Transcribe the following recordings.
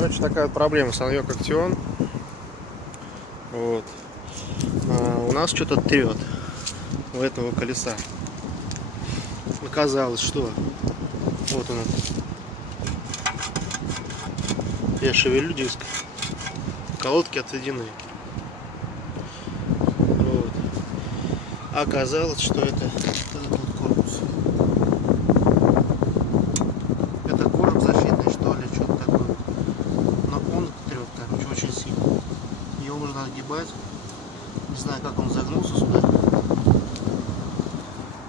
Короче, такая вот проблема с Sanyo Action. Вот. У нас что-то трет у этого колеса. Оказалось, что вот оно. Я шевелю диск. Колодки отведены. Вот. Оказалось, что это этот вот корпус. Это кожух защитный, что ли, что-то такое. Но он трет, короче, очень сильно. Его нужно отгибать. Не знаю, как он загнулся сюда.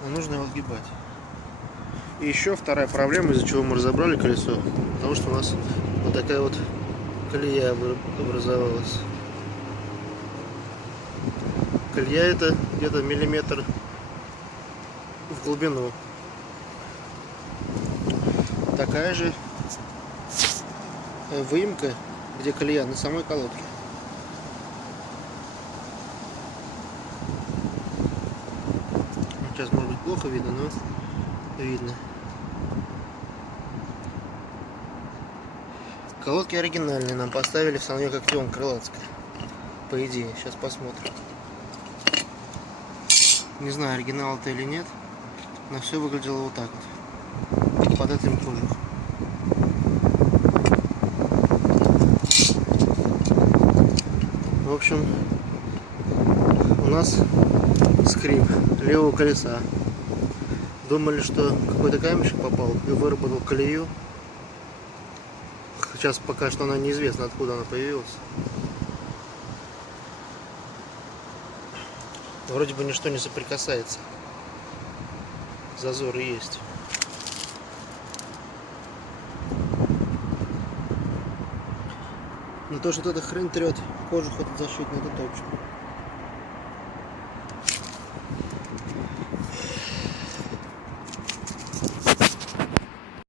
Но нужно его отгибать. И еще вторая проблема, из-за чего мы разобрали колесо. Потому что у нас вот такая вот колея образовалась. Колея это где-то миллиметр в глубину. Такая же выемка, где колея на самой колодке. Сейчас может быть плохо видно, но видно. Колодки оригинальные нам поставили в Sanyo Action крылатской. По идее, сейчас посмотрим. Не знаю, оригинал это или нет, но все выглядело вот так вот. Под этим кожухом. В общем, у нас скрип левого колеса. Думали, что какой-то камешек попал и выработал колею. Сейчас пока что она неизвестна, откуда она появилась. Вроде бы ничто не соприкасается. Зазоры есть. Но то, что эта хрень трет кожух этот защитный, это точно.